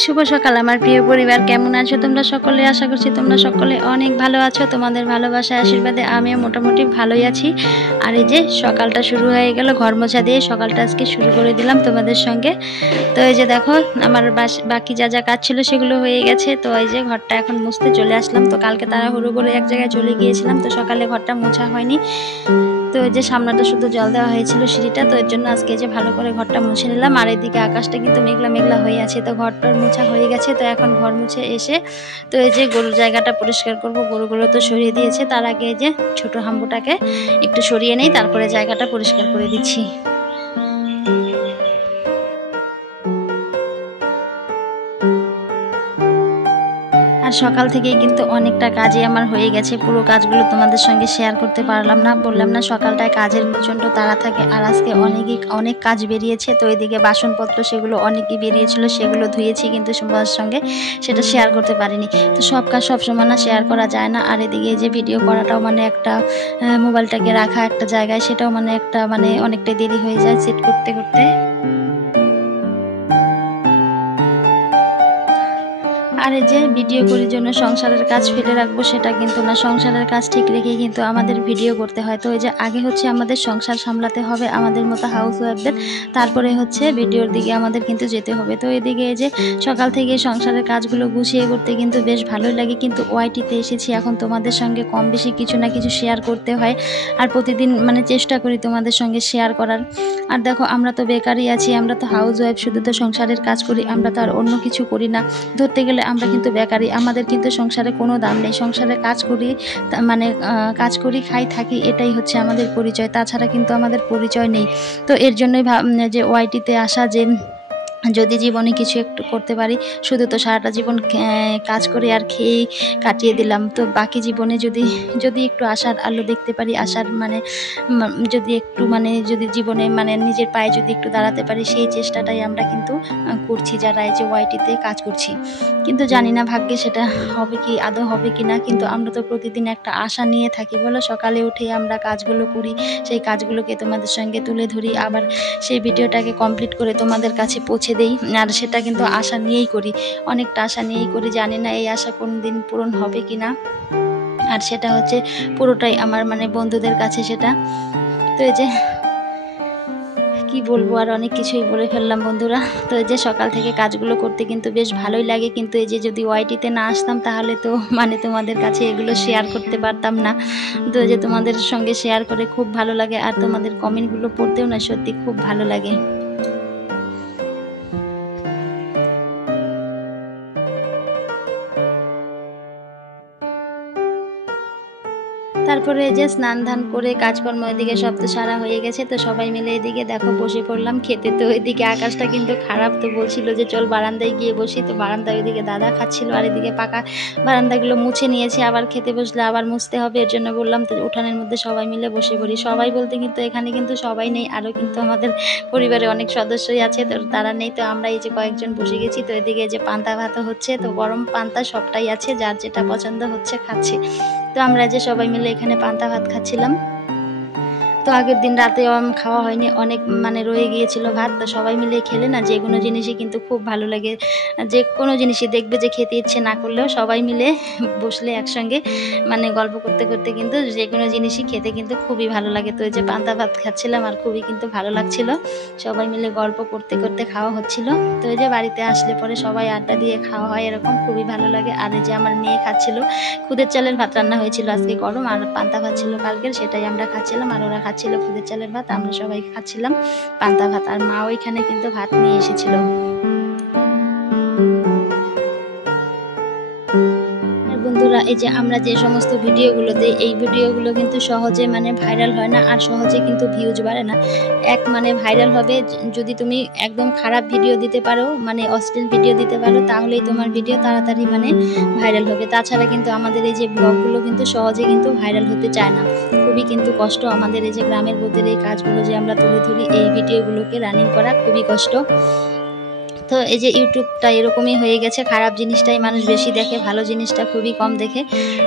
শুভ সকাল আমার প্রিয় পরিবার, কেমন আছো তোমরা সকলে? আশা করছি তোমরা সকলে অনেক ভালো আছো। তোমাদের ভালোবাসা আশীর্বাদে আমিও মোটামুটি ভালোই আছি। আর এই যে সকালটা শুরু হয়ে গেল, ঘর মোছা দিয়ে সকালটা আজকে শুরু করে দিলাম তোমাদের সঙ্গে। তো এই যে দেখো আমার বাকি যা যা কাজ ছিল সেগুলো হয়ে গেছে। তো এই যে ঘরটা এখন মুছতে চলে আসলাম। তো কালকে তাড়াহুড়ো করে এক জায়গায় চলে গিয়েছিলাম, তো সকালে ঘরটা মোছা হয়নি। তো এই যে সামনেটা শুধু জল দেওয়া হয়েছিল সিঁড়িটা, তো এর জন্য আজকে যে ভালো করে ঘরটা মুছে নিলাম। আর এদিকে আকাশটা কিন্তু মেঘলা মেঘলা হয়ে আছে। তো ঘরটার মোছা হয়ে গেছে। তো এখন ঘর মুছে এসে তো এই যে গরুর জায়গাটা পরিষ্কার করব। গরুগুলো তো সরিয়ে দিয়েছে, তার আগে এই যে ছোট হাম্বুটাকে একটু সরিয়ে নেই, তারপরে জায়গাটা পরিষ্কার করে দিচ্ছি। আর সকাল থেকেই কিন্তু অনেকটা কাজই আমার হয়ে গেছে। পুরো কাজগুলো তোমাদের সঙ্গে শেয়ার করতে পারলাম না, বললাম না সকালটায় কাজের প্রচণ্ড তাড়া থাকে। আর আজকে অনেক কাজ বেরিয়েছে। তো এদিকে বাসনপত্র সেগুলো অনেকই বেরিয়েছিল, সেগুলো ধুয়েছি, কিন্তু তোমাদের সঙ্গে সেটা শেয়ার করতে পারিনি। তো সব কাজ সবসময় না শেয়ার করা যায় না। আর এদিকে যে ভিডিও করাটাও মানে একটা মোবাইলটাকে রাখা একটা জায়গায়, সেটাও মানে একটা অনেকটাই দেরি হয়ে যায় সেট করতে করতে। আর এই যে ভিডিও করার জন্য সংসারের কাজ ফেলে রাখবো সেটা কিন্তু না, সংসারের কাজ ঠিক রেখেই কিন্তু আমাদের ভিডিও করতে হয়। তো এই যে আগে হচ্ছে আমাদের সংসার সামলাতে হবে আমাদের মতো হাউস ওয়াইফদের, তারপরে হচ্ছে ভিডিওর দিকে আমাদের কিন্তু যেতে হবে। তো এদিকে এই যে সকাল থেকে সংসারের কাজগুলো গুছিয়ে করতে কিন্তু বেশ ভালোই লাগে। কিন্তু ওয়াইটিতে এসেছি এখন, তোমাদের সঙ্গে কম বেশি কিছু না কিছু শেয়ার করতে হয়। আর প্রতিদিন চেষ্টা করি তোমাদের সঙ্গে শেয়ার করার। আর দেখো আমরা তো বেকারই আছি, আমরা তো হাউস ওয়াইফ, শুধু তো সংসারের কাজ করি, আমরা তো আর অন্য কিছু করি না। ধরতে গেলে আমরা কিন্তু বেকারি, আমাদের কিন্তু সংসারে কোনো দাম নেই। সংসারে কাজ করি কাজ করি খাই থাকি, এটাই হচ্ছে আমাদের পরিচয়, তাছাড়া কিন্তু আমাদের পরিচয় নেই। তো এর জন্যই যে ওয়াইটিতে আসা, যে যদি জীবনে কিছু একটু করতে পারি। শুধু তো সারাটা জীবন কাজ করে আর খেয়েই কাটিয়ে দিলাম। তো বাকি জীবনে যদি একটু আশার আলো দেখতে পারি, আশার যদি একটু যদি জীবনে নিজের পায়ে যদি একটু দাঁড়াতে পারি, সেই চেষ্টাটাই আমরা কিন্তু করছি যারা এই যে ওয়াইটিতে কাজ করছি। কিন্তু জানি না ভাগ্যে সেটা হবে কি, আদৌ হবে কি না। কিন্তু আমরা তো প্রতিদিন একটা আশা নিয়ে থাকি বলো। সকালে উঠে আমরা কাজগুলো করি, সেই কাজগুলোকে তোমাদের সঙ্গে তুলে ধরি, আবার সেই ভিডিওটাকে কমপ্লিট করে তোমাদের কাছে পৌঁছে দেই। আর সেটা কিন্তু আশা নিয়েই করি, অনেকটা আশা নিয়েই করি। জানি না এই আশা কোন দিন পূরণ হবে কি না। আর সেটা হচ্ছে পুরোটাই আমার বন্ধুদের কাছে সেটা। তো এই যে কি বলবো, আর অনেক কিছুই বলে ফেললাম বন্ধুরা। তো এই যে সকাল থেকে কাজগুলো করতে কিন্তু বেশ ভালোই লাগে। কিন্তু এই যে যদি ওয়াইটিতে না আসতাম তাহলে তো তোমাদের কাছে এগুলো শেয়ার করতে পারতাম না। তো এই যে তোমাদের সঙ্গে শেয়ার করে খুব ভালো লাগে, আর তোমাদের কমেন্টগুলো পড়তেও না সত্যি খুব ভালো লাগে। তারপরে এই যে স্নান ধান করে কাজকর্ম এদিকে সব তো সারা হয়ে গেছে। তো সবাই মিলে এদিকে দেখো বসে পড়লাম খেতে। তো এদিকে আকাশটা কিন্তু খারাপ, তো বলছিল যে চল বারান্দায় গিয়ে বসি। তো বারান্দায় ওইদিকে দাদা খাচ্ছিল, আর এদিকে পাকা বারান্দাগুলো মুছে নিয়েছে, আবার খেতে বসলে আবার মুছতে হবে। এর জন্য বললাম তো উঠানের মধ্যে সবাই মিলে বসে পড়ি। সবাই বলতে কিন্তু এখানে কিন্তু সবাই নেই, আরও কিন্তু আমাদের পরিবারে অনেক সদস্যই আছে, তো তারা নেই। তো আমরা এই যে কয়েকজন বসে গেছি। তো এদিকে যে পান্তা ভাতও হচ্ছে, তো গরম পান্তা সবটাই আছে, যার যেটা পছন্দ হচ্ছে খাচ্ছে। তো আমরা যে সবাই মিলে এখানে পান্তা ভাত খাচ্ছিলাম। তো আগের দিন রাতে খাওয়া হয়নি, অনেক রয়ে গিয়েছিল ভাত। তো সবাই মিলে খেলে না যে কোনো জিনিসই কিন্তু খুব ভালো লাগে। যে কোনো জিনিসই দেখবে যে খেতে ইচ্ছে না করলেও সবাই মিলে বসলে একসঙ্গে গল্প করতে করতে কিন্তু যে কোনো জিনিসই খেতে কিন্তু খুবই ভালো লাগে। তো এই যে পান্তা ভাত খাচ্ছিলাম, আর খুবই কিন্তু ভালো লাগছিল, সবাই মিলে গল্প করতে করতে খাওয়া হচ্ছিল। তো এই যে বাড়িতে আসলে পরে সবাই আড্ডা দিয়ে খাওয়া হয়, এরকম খুবই ভালো লাগে। আর এই যে আমার মেয়ে খাচ্ছিল, খুদের চালের ভাত রান্না হয়েছিল আজকে গরম, আর পান্তা ভাত ছিল কালকের, সেটাই আমরা খাচ্ছিলাম। আর ওরা খাচ্ছিল খুদের চালের ভাত, আমরা সবাই খাচ্ছিলাম পান্তা ভাত। আর মা ওইখানে কিন্তু ভাত নিয়ে এসেছিল। বন্ধুরা এই যে আমরা যে সমস্ত ভিডিওগুলো দিই, এই ভিডিওগুলো কিন্তু সহজে ভাইরাল হয় না, আর সহজে কিন্তু ভিউজ বাড়ে না। ভাইরাল হবে যদি তুমি একদম খারাপ ভিডিও দিতে পারো, অশ্লীল ভিডিও দিতে পারো, তাহলেই তোমার ভিডিও তাড়াতাড়ি ভাইরাল হবে। তাছাড়া কিন্তু আমাদের এই যে ব্লগগুলো কিন্তু সহজে কিন্তু ভাইরাল হতে চায় না। খুবই কিন্তু কষ্ট আমাদের এই যে গ্রামের বোধের এই কাজগুলো যে আমরা তুলে ধরি, এই ভিডিওগুলোকে রানিং করা খুবই কষ্ট। তো এই যে ইউটিউবটা এরকমই হয়ে গেছে, খারাপ জিনিসটাই মানুষ বেশি দেখে, ভালো জিনিসটা খুবই কম দেখে।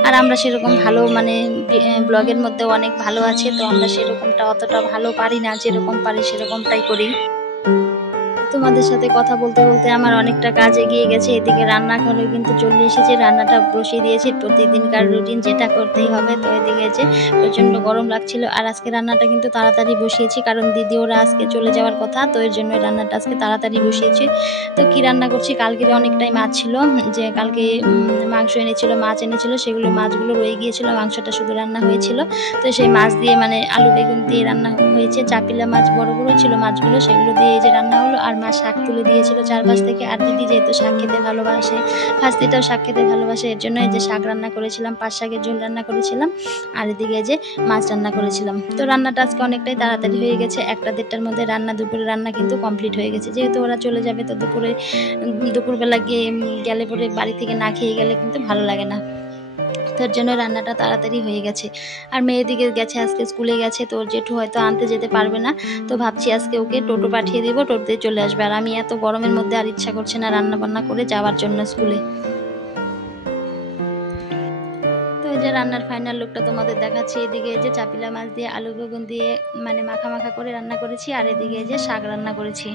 আর আমরা সেরকম ভালো ব্লগের মধ্যেও অনেক ভালো আছে, তো আমরা সেরকমটা অতটা ভালো পারি না, যেরকম পারি সেরকমটাই করি। তো তোমাদের সাথে কথা বলতে বলতে আমার অনেকটা কাজ এগিয়ে গেছে। এদিকে রান্নাঘরে কিন্তু চলে এসেছি, রান্নাটা বসিয়ে দিয়েছি, প্রতিদিনকার রুটিন যেটা করতেই হবে। তো এদিকে যে প্রচণ্ড গরম লাগছিল, আর আজকে রান্নাটা কিন্তু তাড়াতাড়ি বসিয়েছি, কারণ দিদি ওরা আজকে চলে যাওয়ার কথা, তো এর জন্য রান্নাটা আজকে তাড়াতাড়ি বসিয়েছি। তো কি রান্না করছি, কালকের অনেকটাই মাছ ছিল, যে কালকে মাংস এনেছিল, মাছ এনেছিল, সেগুলো মাছগুলো রয়ে গিয়েছিল, মাংসটা শুধু রান্না হয়েছিল। তো সেই মাছ দিয়ে মানে আলু বেগুন দিয়ে রান্না হয়েছে। চাপিলা মাছ বড় বড় ছিল মাছগুলো, সেগুলো দিয়ে এই যে রান্না হলো। আর মা শাক তুলে দিয়েছিল চারপাশ থেকে, আর দিদি যেহেতু শাক খেতে ভালোবাসে, ভাস্তিটাও শাক খেতে ভালোবাসে, এর জন্য এই যে শাক রান্না করেছিলাম, পাঁচ শাকের ঝোল রান্না করেছিলাম, আর এদিকে যে মাছ রান্না করেছিলাম। তো রান্নাটা আজকে অনেকটাই তাড়াতাড়ি হয়ে গেছে, 1টা-1:30টার মধ্যে দুপুরে রান্না কিন্তু কমপ্লিট হয়ে গেছে। যেহেতু ওরা চলে যাবে, তো দুপুরবেলা গেলে পরে বাড়ি থেকে না খেয়ে গেলে কিন্তু ভালো লাগে না, তার জন্য রান্নাটা তাড়াতাড়ি হয়ে গেছে। আর মেয়ের দিকে গেছে, আজকে স্কুলে গেছে, তো ওর জেঠু হয়তো আনতে যেতে পারবে না, তো ভাবছি আজকে ওকে টোটো পাঠিয়ে দেবো, টোটোতে চলে আসবে। আর আমি এত গরমের মধ্যে আর ইচ্ছা করছে না রান্না বান্না করে যাওয়ার জন্য স্কুলে। তো এই যে রান্নার ফাইনাল লুকটা তোমাদের দেখাচ্ছি। এদিকে যে চাপিলা মাছ দিয়ে আলু বেগুন দিয়ে মানে মাখা মাখা করে রান্না করেছি, আর এদিকে যে শাক রান্না করেছি।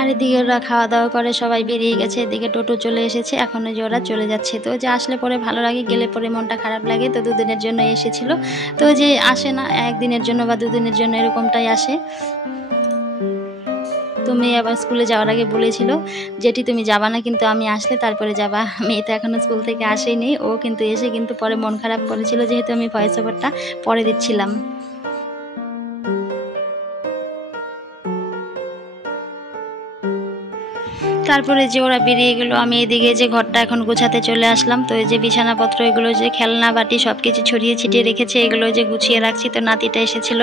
আর এদিকে ওরা খাওয়া দাওয়া করে সবাই বেরিয়ে গেছে, এদিকে টোটো চলে এসেছে, এখন যে ওরা চলে যাচ্ছে। তো যে আসলে পরে ভালো লাগে, গেলে পরে মনটা খারাপ লাগে। তো দুদিনের জন্য এসেছিল, তো যে আসে না একদিনের জন্য বা দুদিনের জন্য, এরকমটাই আসে। তো মেয়ে আবার স্কুলে যাওয়ার আগে বলেছিল, যেটি তুমি যাবা না কিন্তু, আমি আসলে তারপরে যাবা। মেয়ে তো এখনো স্কুল থেকে আসেনি, ও কিন্তু এসে কিন্তু পরে মন খারাপ করেছিল, যেহেতু আমি ভয়েস ওভারটা পরে দিচ্ছিলাম। তারপরে যে ওরা বেরিয়ে গেল, আমি এদিকে যে ঘরটা এখন গোছাতে চলে আসলাম। তো এই যে বিছানাপত্র, এগুলো যে খেলনা বাটি সব কিছু ছড়িয়ে ছিটিয়ে রেখেছে, এগুলো যে গুছিয়ে রাখছি। তো নাতিটা এসেছিল,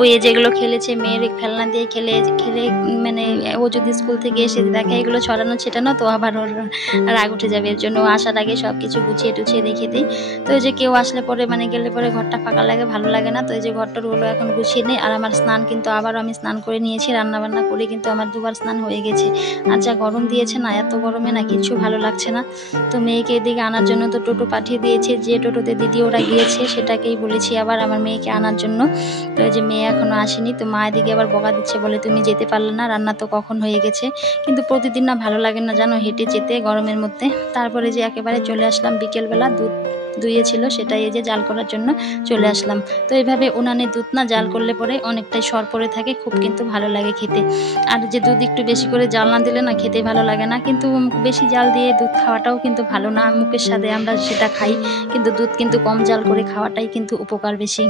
ওই যেগুলো খেলেছে, মেয়ের খেলনা দিয়ে খেলে খেলে মানে ও যদি স্কুল থেকে এসে দেখে এগুলো ছড়ানো ছিটানো, তো আবার ওর রাগ উঠে যাবে, এর জন্য ও আসার আগে সব কিছু গুছিয়ে টুছিয়ে রেখে দিই। তো এই যে কেউ আসলে পরে মানে গেলে পরে ঘরটা ফাঁকা লাগে, ভালো লাগে না। তো এই যে ঘরটারগুলো এখন গুছিয়ে নেই। আর আমার স্নান কিন্তু আবারও আমি স্নান করে নিয়েছি, রান্নাবান্না করে কিন্তু আমার দুবার স্নান হয়ে গেছে। আর যা গরম দিয়েছে না, এত গরমে না কিছু ভালো লাগছে না। তো মেয়েকে এদিকে আনার জন্য তো টোটো পাঠিয়ে দিয়েছে, যে টোটোতে দিদি ওরা গিয়েছে সেটাকেই বলেছি আবার আমার মেয়েকে আনার জন্য। তো এই যে মেয়ে এখনো আসেনি, তো মা এদিকে আবার বকা দিচ্ছে, বলে তুমি যেতে পারলে না, রান্না তো কখন হয়ে গেছে। কিন্তু প্রতিদিন না ভালো লাগে না জানো হেঁটে যেতে গরমের মধ্যে। তারপরে যে একেবারে চলে আসলাম বিকেলবেলা, দুধ দুইয়েছিল, সেটাই এই যে জাল করার জন্য চলে আসলাম। তো এইভাবে উনানে দুধ না জাল করলে পরে অনেকটাই সর পড়ে থাকে, খুব কিন্তু ভালো লাগে খেতে। আর যে দুধ একটু বেশি করে জাল না দিলে না খেতে ভালো লাগে না, কিন্তু বেশি জাল দিয়ে দুধ খাওয়াটাও কিন্তু ভালো না, মুখের স্বাদে আমরা সেটা খাই, কিন্তু দুধ কিন্তু কম জাল করে খাওয়াটাই কিন্তু উপকার বেশি।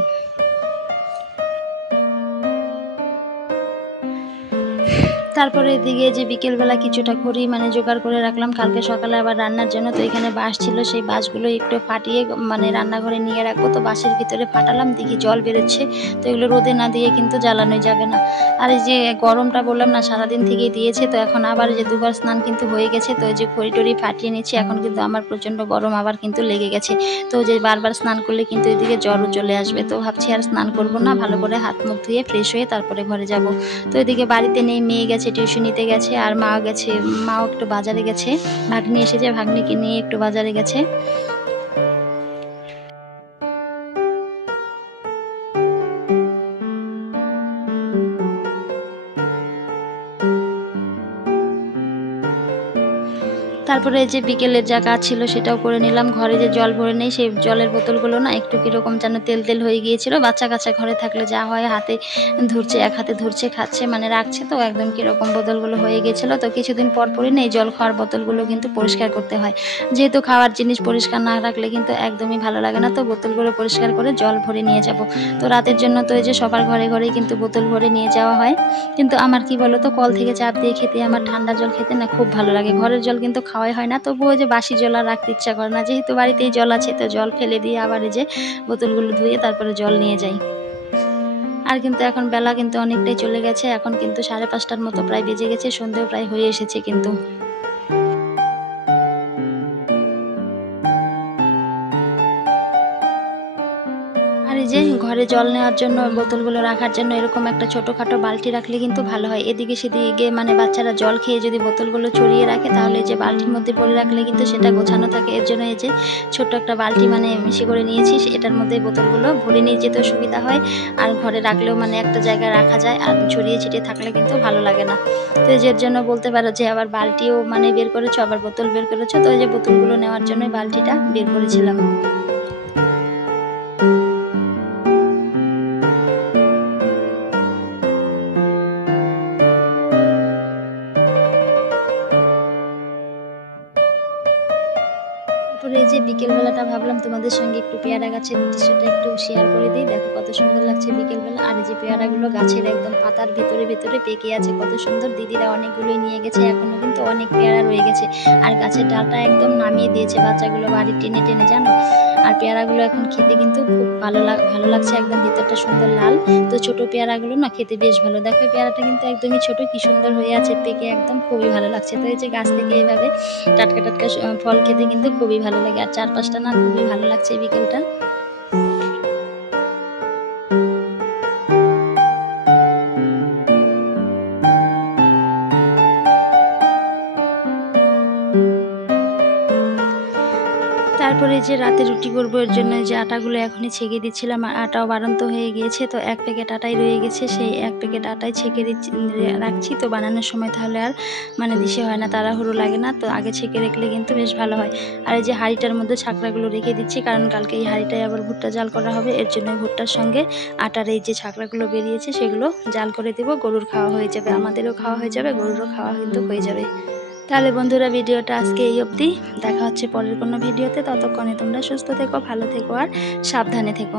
তারপরে এদিকে যে বিকেলবেলা কিছুটা খড়ি মানে জোগাড় করে রাখলাম কালকে সকালে আবার রান্নার জন্য। তো এখানে বাঁশ ছিল, সেই বাঁশগুলো একটু ফাটিয়ে মানে রান্নাঘরে নিয়ে রাখবো। তো বাঁশের ভিতরে ফাটালাম, দেখি জল বেরোচ্ছে, তো এগুলো রোদে না দিয়ে কিন্তু জ্বালানোই যাবে না। আর এই যে গরমটা বললাম না সারাদিন থেকেই দিয়েছে, তো এখন আবার যে দুবার স্নান কিন্তু হয়ে গেছে। তো এই যে খড়ি টড়ি ফাটিয়ে নিচ্ছি, এখন কিন্তু আমার প্রচণ্ড গরম আবার কিন্তু লেগে গেছে। তো যে বারবার স্নান করলে কিন্তু এদিকে জ্বরও চলে আসবে। তো ভাবছি আর স্নান করব না, ভালো করে হাত মুখ ধুয়ে ফ্রেশ হয়ে তারপরে ঘরে যাব। তো এদিকে বাড়িতে নেই, মেয়ে গেছে টিউশনিতে গেছে, আর মা গেছে, মাও একটু বাজারে গেছে, ভাগ্নি এসেছে, ভাগ্নিকে নিয়ে একটু বাজারে গেছে। তারপরে যে বিকেলের যা কাজ ছিল সেটাও করে নিলাম। ঘরে যে জল ভরে নেই, সেই জলের বোতলগুলো না একটু কীরকম যেন তেল তেল হয়ে গিয়েছিল। বাচ্চা কাচ্চা ঘরে থাকলে যা হয়, হাতে ধরছে, এক হাতে ধরছে, খাচ্ছে, মানে রাখছে, তো একদম কীরকম বোতলগুলো হয়ে গিয়েছিলো। তো কিছুদিন পর পরই না এই জল খাওয়ার বোতলগুলো কিন্তু পরিষ্কার করতে হয়, যেহেতু খাওয়ার জিনিস পরিষ্কার না রাখলে কিন্তু একদমই ভালো লাগে না। তো বোতলগুলো পরিষ্কার করে জল ভরে নিয়ে যাব। তো রাতের জন্য তো এই যে সবার ঘরে ঘরেই কিন্তু বোতল ভরে নিয়ে যাওয়া হয়। কিন্তু আমার কি বলো তো, কল থেকে চাপ দিয়ে খেতে, আমার ঠান্ডা জল খেতে না খুব ভালো লাগে। ঘরের জল কিন্তু খাওয়াই হয় না, তবুও যে বাসি জল আর রাখতে ইচ্ছা করে না, যেহেতু বাড়িতেই জল আছে, তো জল ফেলে দিয়ে আবার এই যে বোতলগুলো ধুয়ে তারপরে জল নিয়ে যাই। আর কিন্তু এখন বেলা কিন্তু অনেকটাই চলে গেছে, এখন কিন্তু 5:30টার মতো প্রায় বেজে গেছে, সন্ধেও প্রায় হয়ে এসেছে কিন্তু। আর এই যে ঘরে ঘরে জল নেওয়ার জন্য বোতলগুলো রাখার জন্য এরকম একটা ছোটোখাটো বালতি রাখলে কিন্তু ভালো হয়। এদিকে সেদিকে মানে বাচ্চারা জল খেয়ে যদি বোতলগুলো ছড়িয়ে রাখে তাহলে এই যে বালতির মধ্যে ভরে রাখলে কিন্তু সেটা গোছানো থাকে। এর জন্য এই যে ছোট্ট একটা বালতি মানে মিশি করে নিয়েছি, এটার মধ্যে বোতলগুলো ভরে নিয়ে যেতেও সুবিধা হয় আর ঘরে রাখলেও মানে একটা জায়গায় রাখা যায় আর ছড়িয়ে ছিটিয়ে থাকলে কিন্তু ভালো লাগে না। তো এর জন্য বলতে পারো যে আবার বালতিও মানে বের করেছো, আবার বোতল বের করেছো। তো এই যে বোতলগুলো নেওয়ার জন্য বালতিটা বের করেছিলাম। তারপরে এই যে বিকেলবেলাটা ভাবলাম তোমাদের সঙ্গে একটু পেয়ারা গাছের দৃশ্যটা একটু শেয়ার করে দিই। দেখো কত সুন্দর লাগছে বিকেলবেলা। আর এই যে পেয়ারাগুলো গাছের একদম পাতার ভেতরে ভেতরে পেকে আছে, কত সুন্দর। দিদিরা অনেকগুলোই নিয়ে গেছে, এখনো কিন্তু অনেক পেয়ারা রয়ে গেছে। আর গাছের ডালটা একদম নামিয়ে দিয়েছে বাচ্চাগুলো বাড়ি টেনে টেনে, জানো। আর পেয়ারাগুলো এখন খেতে কিন্তু খুব ভালো লাগছে, একদম ভিতরটা সুন্দর লাল। তো ছোট পেয়ারাগুলো না খেতে বেশ ভালো। দেখো পেয়ারাটা কিন্তু একদমই ছোট, কি সুন্দর হয়ে আছে, পেকে একদম খুবই ভালো লাগছে। তো এই যে গাছ থেকে এইভাবে টাটকা টাটকা ফল খেতে কিন্তু খুবই ভালো লাগে। আর চারপাশটা না খুবই ভালো লাগছে বিকেলটা। তারপরে যে রাতে রুটি করবো এর জন্য যে আটাগুলো এখনই ছেঁকে দিচ্ছিলাম। আর আটাও বাড়ন্ত হয়ে গিয়েছে, তো এক প্যাকেট আটাই রয়ে গেছে, সেই এক প্যাকেট আটাই ছেঁকে রাখছি। তো বানানোর সময় তাহলে আর মানে দিশে হয় না, তাড়াহুড়ো লাগে না। তো আগে ছেঁকে রাখলে কিন্তু বেশ ভালো হয়। আর এই যে হাঁড়িটার মধ্যে ছাকড়াগুলো রেখে দিচ্ছি, কারণ কালকে এই হাঁড়িটায় আবার ভুট্টা জাল করা হবে। এর জন্য ভুট্টার সঙ্গে আটার এই যে ছাকড়াগুলো বেরিয়েছে সেগুলো জাল করে দেবো। গরুর খাওয়া হয়ে যাবে, আমাদেরও খাওয়া হয়ে যাবে, গরুরও খাওয়া কিন্তু হয়ে যাবে। তাহলে বন্ধুরা ভিডিওটা আজকে এই অবধি, দেখা হচ্ছে পরের কোনো ভিডিওতে। ততক্ষণে তোমরা সুস্থ থেকো, ভালো থেকো আর সাবধানে থেকো।